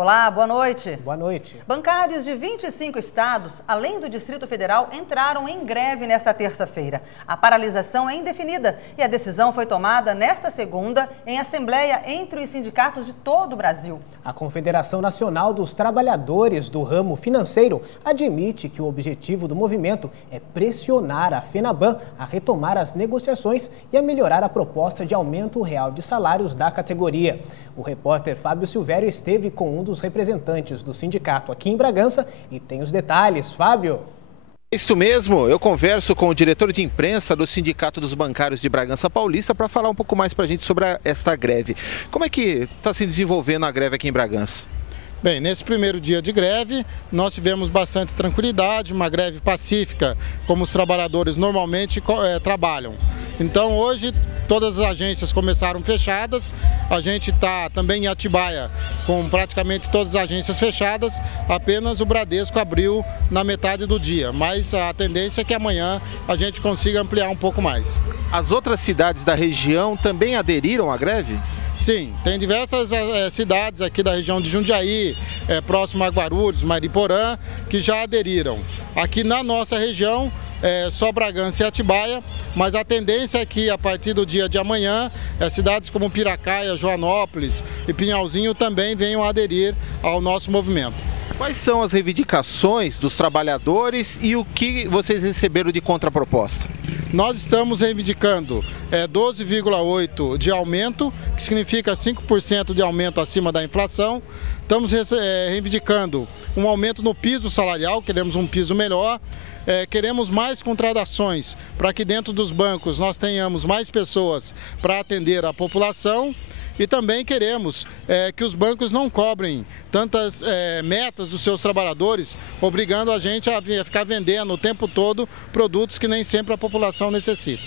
Olá, boa noite. Boa noite. Bancários de 25 estados, além do Distrito Federal, entraram em greve nesta terça-feira. A paralisação é indefinida e a decisão foi tomada nesta segunda em assembleia entre os sindicatos de todo o Brasil. A Confederação Nacional dos Trabalhadores do Ramo Financeiro admite que o objetivo do movimento é pressionar a FENABAN a retomar as negociações e a melhorar a proposta de aumento real de salários da categoria. O repórter Fábio Silvério esteve com um dos representantes do sindicato aqui em Bragança e tem os detalhes. Fábio. Isso mesmo, eu converso com o diretor de imprensa do Sindicato dos Bancários de Bragança Paulista para falar um pouco mais para a gente sobre esta greve. Como é que está se desenvolvendo a greve aqui em Bragança? Bem, nesse primeiro dia de greve, nós tivemos bastante tranquilidade, uma greve pacífica, como os trabalhadores normalmente trabalham. Então hoje todas as agências começaram fechadas, a gente está também em Atibaia com praticamente todas as agências fechadas, apenas o Bradesco abriu na metade do dia, mas a tendência é que amanhã a gente consiga ampliar um pouco mais. As outras cidades da região também aderiram à greve? Sim, tem diversas cidades aqui da região de Jundiaí, próximo a Guarulhos, Mariporã, que já aderiram. Aqui na nossa região, só Bragança e Atibaia, mas a tendência é que a partir do dia de amanhã, cidades como Piracaia, Joanópolis e Pinhalzinho também venham a aderir ao nosso movimento. Quais são as reivindicações dos trabalhadores e o que vocês receberam de contraproposta? Nós estamos reivindicando 12,8% de aumento, que significa 5% de aumento acima da inflação. Estamos reivindicando um aumento no piso salarial, queremos um piso melhor. Queremos mais contratações para que dentro dos bancos nós tenhamos mais pessoas para atender a população. E também queremos que os bancos não cobrem tantas metas dos seus trabalhadores, obrigando a gente a ficar vendendo o tempo todo produtos que nem sempre a população necessita.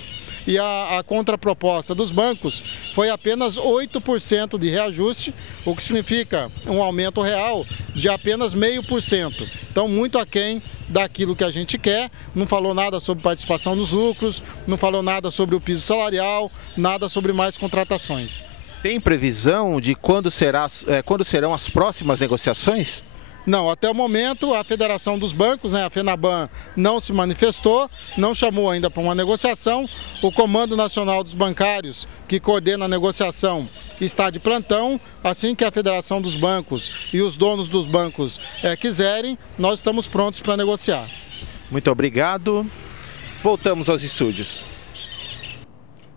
E a contraproposta dos bancos foi apenas 8% de reajuste, o que significa um aumento real de apenas 0,5%. Então, muito aquém daquilo que a gente quer, não falou nada sobre participação nos lucros, não falou nada sobre o piso salarial, nada sobre mais contratações. Tem previsão de quando serão as próximas negociações? Não, até o momento a Federação dos Bancos, a FENABAN, não se manifestou, não chamou ainda para uma negociação. O Comando Nacional dos Bancários, que coordena a negociação, está de plantão. Assim que a Federação dos Bancos e os donos dos bancos quiserem, nós estamos prontos para negociar. Muito obrigado. Voltamos aos estúdios.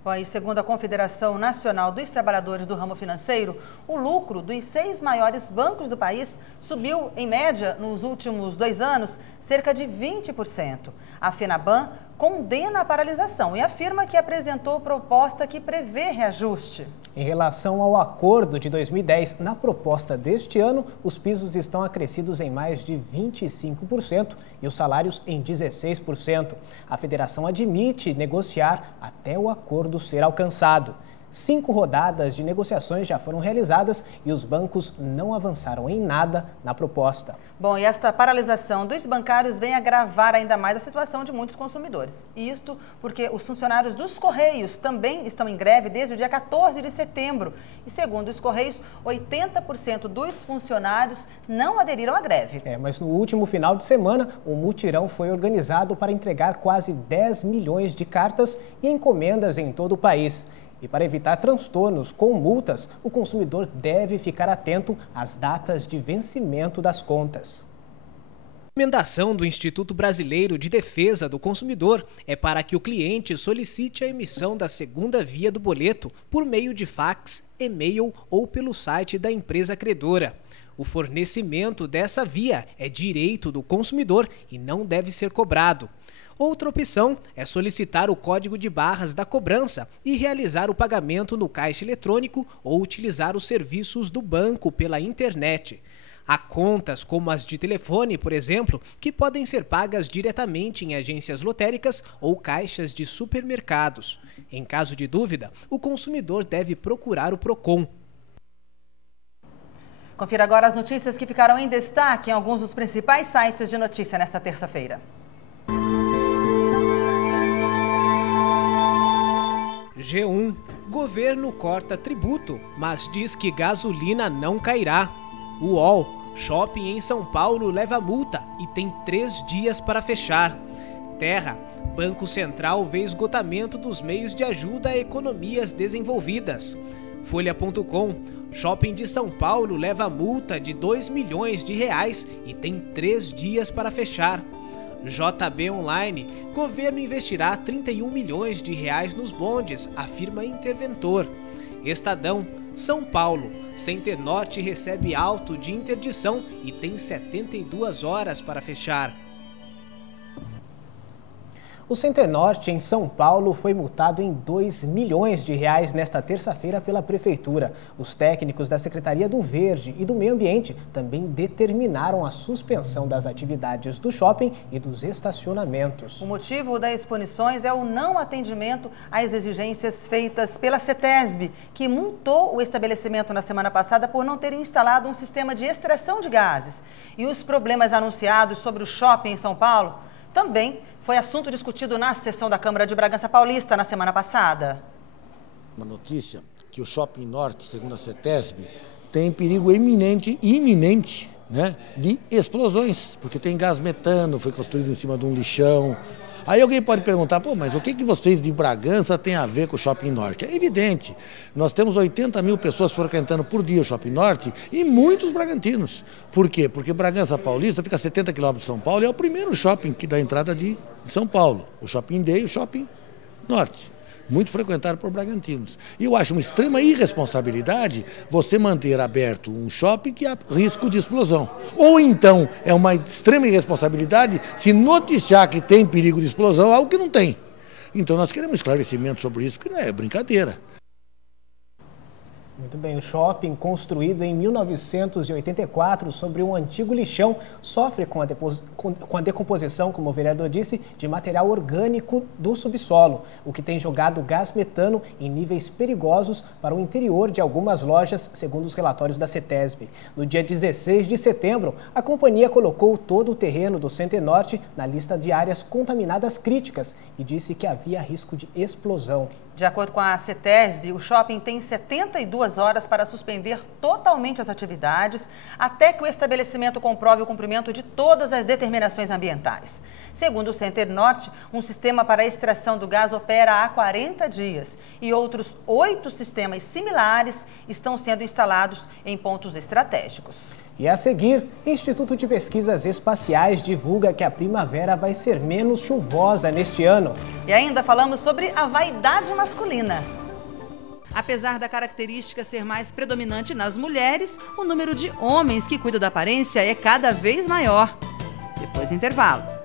Bom, e segundo a Confederação Nacional dos Trabalhadores do Ramo Financeiro, o lucro dos 6 maiores bancos do país subiu, em média, nos últimos 2 anos, cerca de 20%. A FENABAN condena a paralisação e afirma que apresentou proposta que prevê reajuste. Em relação ao acordo de 2010, na proposta deste ano, os pisos estão acrescidos em mais de 25% e os salários em 16%. A federação admite negociar até o acordo ser alcançado. 5 rodadas de negociações já foram realizadas e os bancos não avançaram em nada na proposta. Bom, e esta paralisação dos bancários vem agravar ainda mais a situação de muitos consumidores. Isto porque os funcionários dos Correios também estão em greve desde o dia 14 de setembro. E segundo os Correios, 80% dos funcionários não aderiram à greve. Mas no último final de semana, um mutirão foi organizado para entregar quase 10 milhões de cartas e encomendas em todo o país. E para evitar transtornos com multas, o consumidor deve ficar atento às datas de vencimento das contas. A recomendação do Instituto Brasileiro de Defesa do Consumidor é para que o cliente solicite a emissão da segunda via do boleto por meio de fax, e-mail ou pelo site da empresa credora. O fornecimento dessa via é direito do consumidor e não deve ser cobrado. Outra opção é solicitar o código de barras da cobrança e realizar o pagamento no caixa eletrônico ou utilizar os serviços do banco pela internet. Há contas, como as de telefone, por exemplo, que podem ser pagas diretamente em agências lotéricas ou caixas de supermercados. Em caso de dúvida, o consumidor deve procurar o Procon. Confira agora as notícias que ficaram em destaque em alguns dos principais sites de notícia nesta terça-feira. G1. Governo corta tributo, mas diz que gasolina não cairá. UOL, shopping em São Paulo leva multa e tem 3 dias para fechar. Terra, Banco Central vê esgotamento dos meios de ajuda a economias desenvolvidas. Folha.com, shopping de São Paulo leva multa de R$2 milhões e tem 3 dias para fechar. JB Online, governo investirá R$31 milhões nos bondes, afirma interventor. Estadão, São Paulo, Center Norte recebe auto de interdição e tem 72 horas para fechar. O Center Norte, em São Paulo, foi multado em R$2 milhões nesta terça-feira pela Prefeitura. Os técnicos da Secretaria do Verde e do Meio Ambiente também determinaram a suspensão das atividades do shopping e dos estacionamentos. O motivo das punições é o não atendimento às exigências feitas pela CETESB, que multou o estabelecimento na semana passada por não ter instalado um sistema de extração de gases. E os problemas anunciados sobre o shopping em São Paulo também foi assunto discutido na sessão da Câmara de Bragança Paulista na semana passada. Uma notícia que o Shopping Norte, segundo a CETESB, tem perigo iminente, né, de explosões, porque tem gás metano, foi construído em cima de um lixão. Aí alguém pode perguntar, pô, mas o que vocês de Bragança têm a ver com o Shopping Norte? É evidente, nós temos 80 mil pessoas frequentando por dia o Shopping Norte e muitos bragantinos. Por quê? Porque Bragança Paulista fica a 70 quilômetros de São Paulo e é o primeiro shopping que dá entrada de São Paulo. O Shopping Day e o Shopping Norte. Muito frequentado por bragantinos. E eu acho uma extrema irresponsabilidade você manter aberto um shopping que há risco de explosão. Ou então é uma extrema irresponsabilidade se noticiar que tem perigo de explosão, algo que não tem. Então nós queremos esclarecimento sobre isso, porque não é brincadeira. Muito bem, o shopping, construído em 1984 sobre um antigo lixão, sofre com a decomposição, como o vereador disse, de material orgânico do subsolo, o que tem jogado gás metano em níveis perigosos para o interior de algumas lojas, segundo os relatórios da CETESB. No dia 16 de setembro, a companhia colocou todo o terreno do Center Norte na lista de áreas contaminadas críticas e disse que havia risco de explosão. De acordo com a CETESB, o shopping tem 72 horas para suspender totalmente as atividades até que o estabelecimento comprove o cumprimento de todas as determinações ambientais. Segundo o Center Norte, um sistema para a extração do gás opera há 40 dias e outros 8 sistemas similares estão sendo instalados em pontos estratégicos. E a seguir, Instituto de Pesquisas Espaciais divulga que a primavera vai ser menos chuvosa neste ano. E ainda falamos sobre a vaidade masculina. Apesar da característica ser mais predominante nas mulheres, o número de homens que cuidam da aparência é cada vez maior. Depois do intervalo.